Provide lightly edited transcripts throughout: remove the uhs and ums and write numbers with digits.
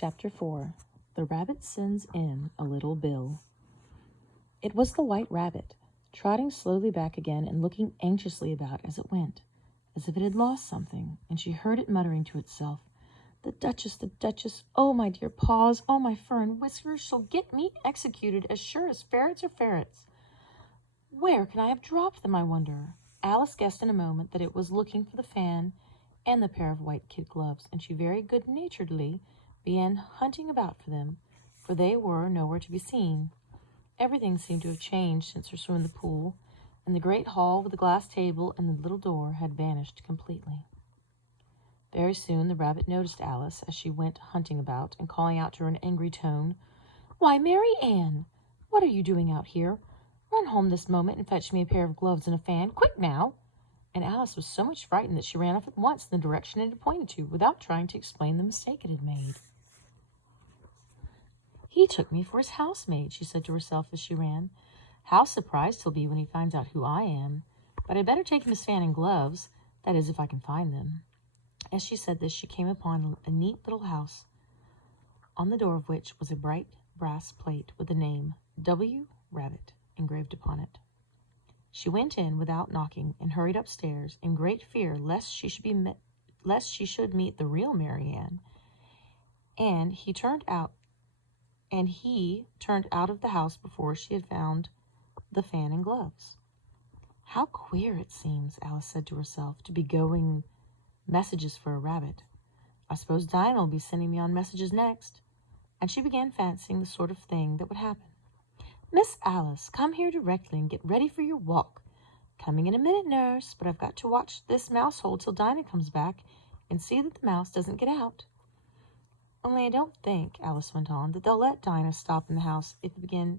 Chapter 4. The Rabbit Sends in a Little Bill. It was the White Rabbit, trotting slowly back again and looking anxiously about as it went, as if it had lost something, and she heard it muttering to itself, the Duchess, oh, my dear paws, oh, my fur and whiskers shall get me executed as sure as ferrets are ferrets. Where can I have dropped them, I wonder?" Alice guessed in a moment that it was looking for the fan and the pair of white kid gloves, and she very good-naturedly began hunting about for them, for they were nowhere to be seen. Everything seemed to have changed since her swim in the pool, and the great hall with the glass table and the little door had vanished completely. Very soon the rabbit noticed Alice as she went hunting about, and calling out to her in an angry tone, "Why, Mary Ann, what are you doing out here? Run home this moment and fetch me a pair of gloves and a fan. Quick now!" And Alice was so much frightened that she ran off at once in the direction it had pointed to, without trying to explain the mistake it had made. "He took me for his housemaid," she said to herself as she ran. "How surprised he'll be when he finds out who I am. But I'd better take him his fan and gloves, that is, if I can find them." As she said this, she came upon a neat little house, on the door of which was a bright brass plate with the name W. Rabbit engraved upon it. She went in without knocking and hurried upstairs in great fear lest she should meet the real Mary Ann. And he turned out of the house before she had found the fan and gloves. "How queer it seems," Alice said to herself, "to be going messages for a rabbit. I suppose Dinah will be sending me on messages next." And she began fancying the sort of thing that would happen. "Miss Alice, come here directly and get ready for your walk." "Coming in a minute, nurse, but I've got to watch this mouse hole till Dinah comes back and see that the mouse doesn't get out." "Only I don't think," Alice went on, "that they'll let Dinah stop in the house if they begin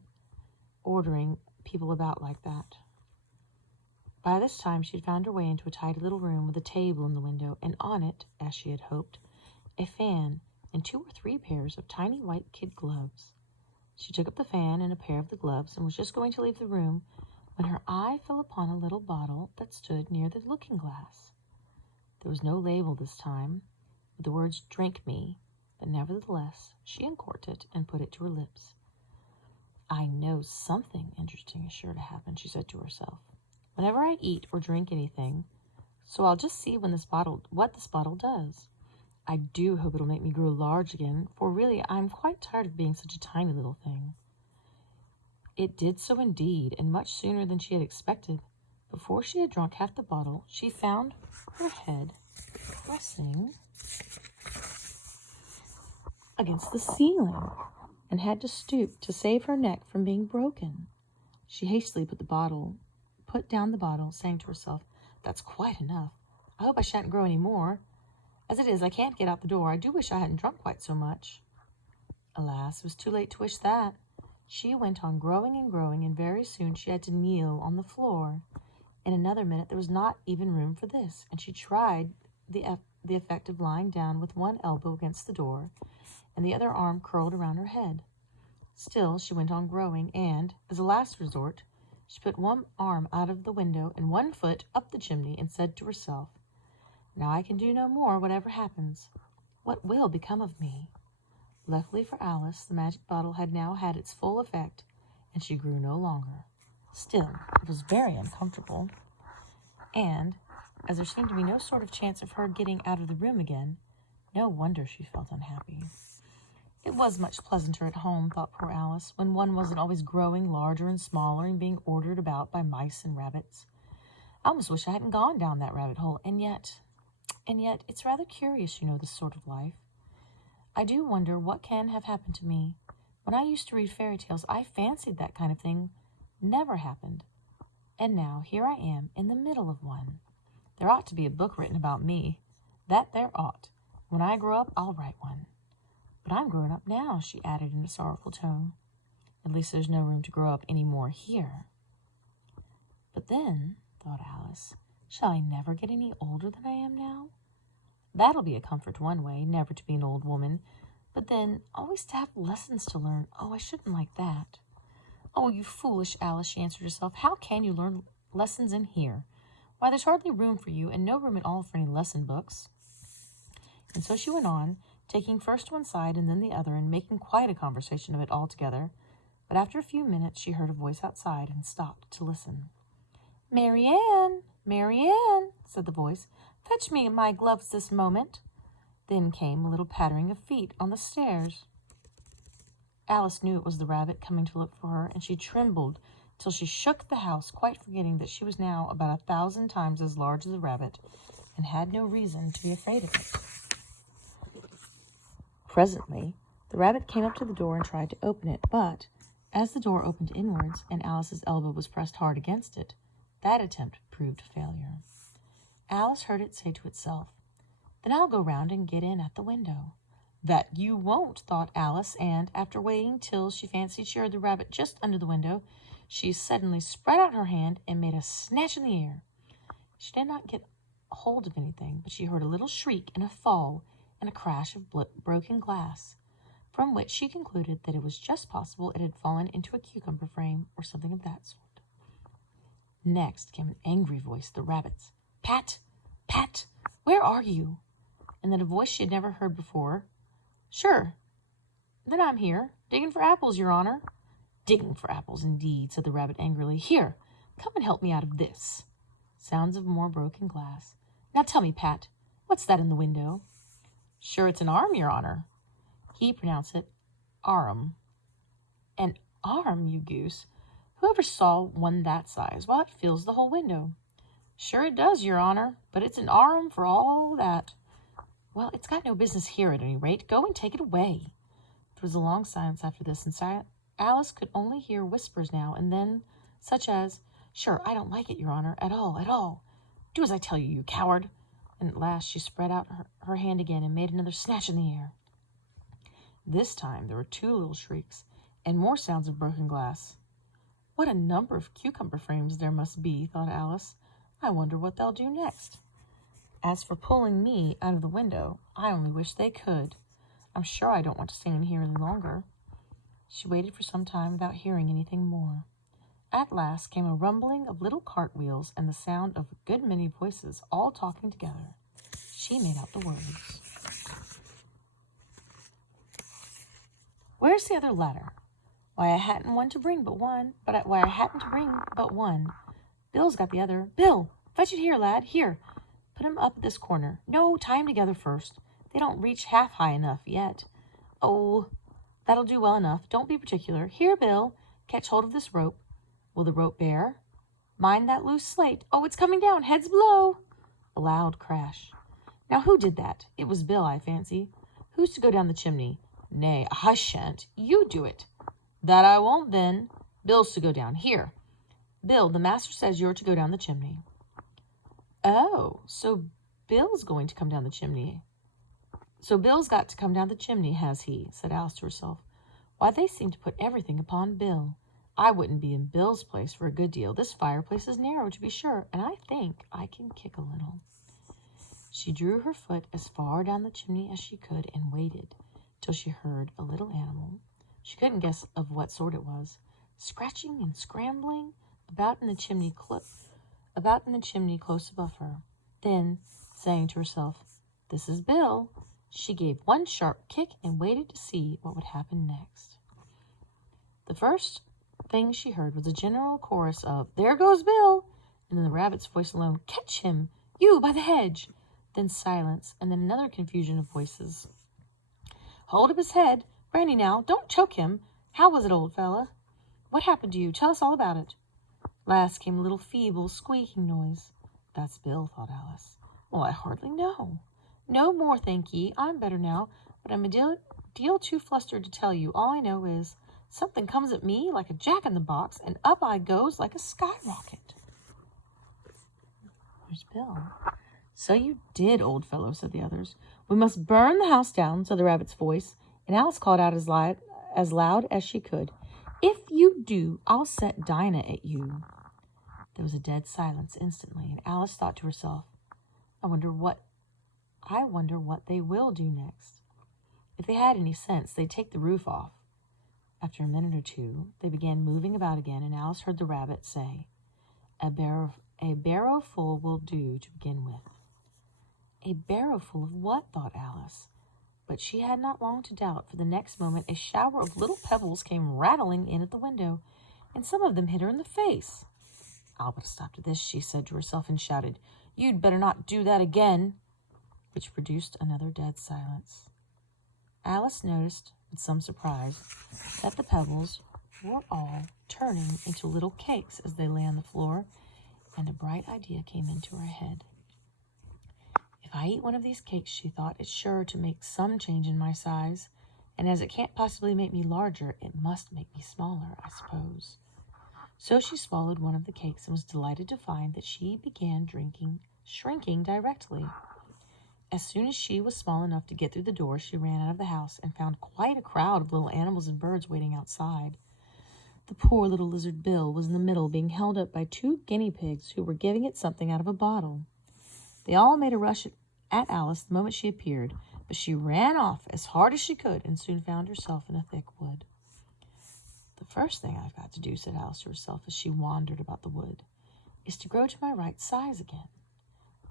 ordering people about like that." By this time she had found her way into a tidy little room with a table in the window, and on it, as she had hoped, a fan and 2 or 3 pairs of tiny white kid gloves. She took up the fan and a pair of the gloves and was just going to leave the room when her eye fell upon a little bottle that stood near the looking-glass. There was no label this time, with the words "Drink me," but nevertheless she uncorked it and put it to her lips. "I know something interesting is sure to happen," she said to herself, "whenever I eat or drink anything, so I'll just see what this bottle does. I do hope it'll make me grow large again, for really I'm quite tired of being such a tiny little thing." It did so indeed, and much sooner than she had expected. Before she had drunk half the bottle, she found her head pressing against the ceiling, and had to stoop to save her neck from being broken. She hastily put down the bottle, saying to herself, "That's quite enough. I hope I shan't grow any more. As it is, I can't get out the door. I do wish I hadn't drunk quite so much." Alas, it was too late to wish that. She went on growing, and very soon she had to kneel on the floor. In another minute there was not even room for this, and she tried the effect of lying down with one elbow against the door and the other arm curled around her head. Still she went on growing, and, as a last resort, she put one arm out of the window and one foot up the chimney and said to herself, "Now I can do no more, whatever happens. What will become of me?" Luckily for Alice, the magic bottle had now had its full effect, and she grew no longer. Still, it was very uncomfortable, and, as there seemed to be no sort of chance of her getting out of the room again, no wonder she felt unhappy. It was much pleasanter at home, thought poor Alice, when one wasn't always growing larger and smaller and being ordered about by mice and rabbits. I almost wish I hadn't gone down that rabbit hole, and yet, it's rather curious, this sort of life. I do wonder what can have happened to me. When I used to read fairy tales, I fancied that kind of thing never happened. And now here I am in the middle of one. There ought to be a book written about me. That there ought. When I grow up, I'll write one. But I'm grown up now," she added in a sorrowful tone. "At least there's no room to grow up any more here." "But then," thought Alice, "shall I never get any older than I am now? That'll be a comfort one way, never to be an old woman. But then, always to have lessons to learn. Oh, I shouldn't like that." "Oh, you foolish Alice," she answered herself. "How can you learn lessons in here? Why, there's hardly room for you, and no room at all for any lesson books." And so she went on, taking first one side and then the other and making quite a conversation of it altogether. But after a few minutes she heard a voice outside and stopped to listen. "Marianne, Marianne," said the voice, "fetch me my gloves this moment." Then came a little pattering of feet on the stairs. Alice knew it was the rabbit coming to look for her, and she trembled till she shook the house, quite forgetting that she was now about 1,000 times as large as a rabbit, and had no reason to be afraid of it. Presently, the rabbit came up to the door and tried to open it, but as the door opened inwards and Alice's elbow was pressed hard against it, that attempt proved a failure. Alice heard it say to itself, "Then I'll go round and get in at the window." "That you won't," thought Alice, and, after waiting till she fancied she heard the rabbit just under the window, she suddenly spread out her hand and made a snatch in the air. She did not get hold of anything, but she heard a little shriek and a fall and a crash of broken glass, from which she concluded that it was just possible it had fallen into a cucumber frame or something of that sort. Next came an angry voice, the rabbit's. "Pat, Pat, where are you?" And then a voice she had never heard before. "Sure, then I'm here, digging for apples, Your Honor." "Digging for apples, indeed," said the rabbit angrily. "Here, come and help me out of this." Sounds of more broken glass. "Now tell me, Pat, what's that in the window?" "Sure, it's an arm, Your Honor." He pronounced it arum. "An arm, you goose? Whoever saw one that size? Why, it fills the whole window." "Sure it does, Your Honor, but it's an arum for all that." "Well, it's got no business here at any rate. Go and take it away." There was a long silence after this, and Alice could only hear whispers now and then, such as, "Sure, I don't like it, Your Honor, at all, at all. Do as I tell you, you coward." And at last she spread out her hand again and made another snatch in the air. This time there were 2 little shrieks and more sounds of broken glass. "What a number of cucumber frames there must be," thought Alice. "I wonder what they'll do next. As for pulling me out of the window, I only wish they could. I'm sure I don't want to stay in here any longer." She waited for some time without hearing anything more. At last came a rumbling of little cartwheels and the sound of a good many voices all talking together. She made out the words. "Where's the other ladder? Why, I hadn't one to bring but one. Bill's got the other. Bill, fetch it here, lad. Here, put him up at this corner. No, tie him together first. They don't reach half high enough yet. Oh, that'll do well enough. Don't be particular. Here, Bill, catch hold of this rope. Will the rope bear? Mind that loose slate. Oh, it's coming down. Heads below." A loud crash. "Now, who did that? It was Bill, I fancy. Who's to go down the chimney?" "Nay, I shan't. You do it." "That I won't, then. Bill's to go down. Here, Bill, the master says you're to go down the chimney." "Oh, so Bill's going to come down the chimney. So Bill's got to come down the chimney, has he?" said Alice to herself. "Why, they seem to put everything upon Bill. I wouldn't be in Bill's place for a good deal. This fireplace is narrow, to be sure, and I think I can kick a little." She drew her foot as far down the chimney as she could and waited till she heard a little animal, she couldn't guess of what sort it was, scratching and scrambling about in the chimney close above her. Then, saying to herself, "This is Bill," she gave one sharp kick and waited to see what would happen next. The first thing she heard was a general chorus of, "There goes Bill," and then the rabbit's voice alone, "Catch him, you by the hedge." Then silence, and then another confusion of voices. "Hold up his head. Brandy now, don't choke him. How was it, old fella? What happened to you? Tell us all about it." Last came a little feeble squeaking noise. "That's Bill," thought Alice. "Well, I hardly know. No more, thank ye. I'm better now, but I'm a deal too flustered to tell you. All I know is something comes at me like a jack-in-the-box, and up I goes like a skyrocket." There's Bill. "So you did, old fellow," said the others. "We must burn the house down," said the rabbit's voice, and Alice called out as loud as she could, "If you do, I'll set Dinah at you." There was a dead silence instantly, and Alice thought to herself, I wonder what they will do next. If they had any sense, they'd take the roof off. After a minute or two, they began moving about again, and Alice heard the rabbit say, A barrowful will do to begin with." A barrowful of what?" thought Alice. But she had not long to doubt, for the next moment a shower of little pebbles came rattling in at the window, and some of them hit her in the face. "I'll put a stop to this," she said to herself, and shouted, "You'd better not do that again," which produced another dead silence. Alice noticed, with some surprise, that the pebbles were all turning into little cakes as they lay on the floor, and a bright idea came into her head. "If I eat one of these cakes," she thought, "it's sure to make some change in my size, and as it can't possibly make me larger, it must make me smaller, I suppose." So she swallowed one of the cakes and was delighted to find that she began shrinking directly. As soon as she was small enough to get through the door, she ran out of the house and found quite a crowd of little animals and birds waiting outside. The poor little lizard Bill was in the middle, being held up by 2 guinea pigs who were giving it something out of a bottle. They all made a rush at Alice the moment she appeared, but she ran off as hard as she could and soon found herself in a thick wood. "The first thing I've got to do," said Alice to herself as she wandered about the wood, "is to grow to my right size again.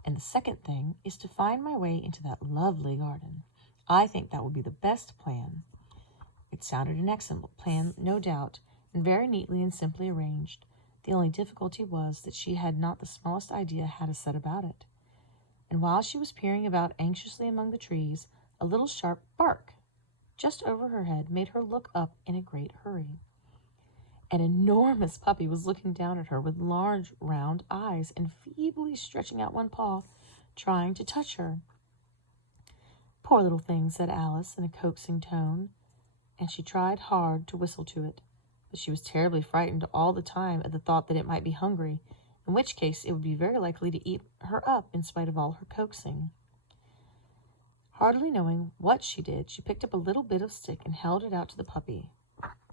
And the second thing is to find my way into that lovely garden. I think that will be the best plan." It sounded an excellent plan, no doubt, and very neatly and simply arranged. The only difficulty was that she had not the smallest idea how to set about it. And while she was peering about anxiously among the trees, a little sharp bark just over her head made her look up in a great hurry. An enormous puppy was looking down at her with large round eyes and feebly stretching out one paw, trying to touch her. "Poor little thing," said Alice in a coaxing tone, and she tried hard to whistle to it, but she was terribly frightened all the time at the thought that it might be hungry, in which case it would be very likely to eat her up in spite of all her coaxing. Hardly knowing what she did, she picked up a little bit of stick and held it out to the puppy,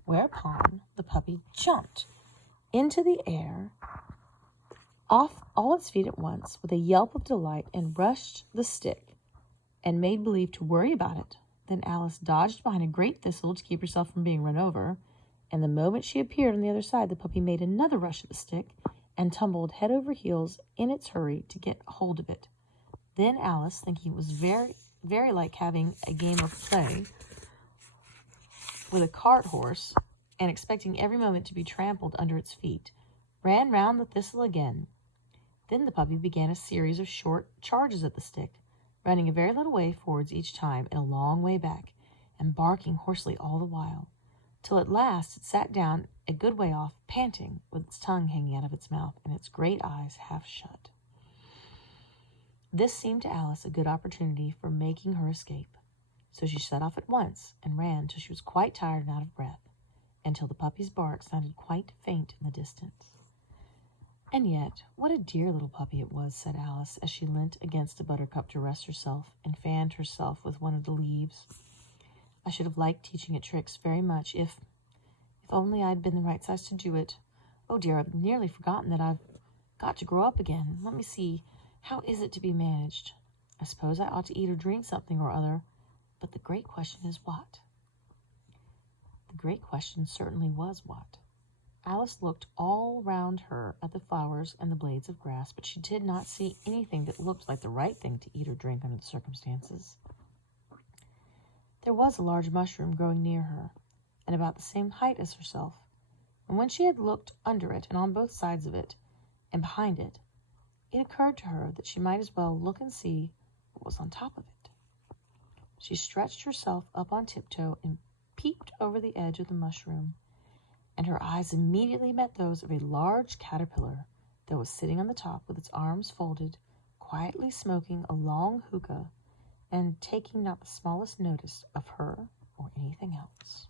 whereupon the puppy jumped into the air, off all its feet at once, with a yelp of delight, and rushed the stick and made believe to worry about it. Then Alice dodged behind a great thistle to keep herself from being run over, and the moment she appeared on the other side, the puppy made another rush at the stick and tumbled head over heels in its hurry to get hold of it. Then Alice, thinking it was very, very like having a game of play with a cart horse, and expecting every moment to be trampled under its feet, ran round the thistle again. Then the puppy began a series of short charges at the stick, running a very little way forwards each time and a long way back, and barking hoarsely all the while, till at last it sat down a good way off, panting, with its tongue hanging out of its mouth and its great eyes half shut. This seemed to Alice a good opportunity for making her escape, so she set off at once and ran till she was quite tired and out of breath, until the puppy's bark sounded quite faint in the distance. "And yet, what a dear little puppy it was," said Alice, as she leant against a buttercup to rest herself and fanned herself with one of the leaves. "I should have liked teaching it tricks very much if only I'd been the right size to do it. Oh dear, I've nearly forgotten that I've got to grow up again. Let me see, how is it to be managed? I suppose I ought to eat or drink something or other, but the great question is what?" The great question certainly was what. Alice looked all round her at the flowers and the blades of grass, but she did not see anything that looked like the right thing to eat or drink under the circumstances. There was a large mushroom growing near her, and about the same height as herself, and when she had looked under it and on both sides of it and behind it, it occurred to her that she might as well look and see what was on top of it. She stretched herself up on tiptoe and peeped over the edge of the mushroom, and her eyes immediately met those of a large caterpillar that was sitting on the top with its arms folded, quietly smoking a long hookah and taking not the smallest notice of her or anything else.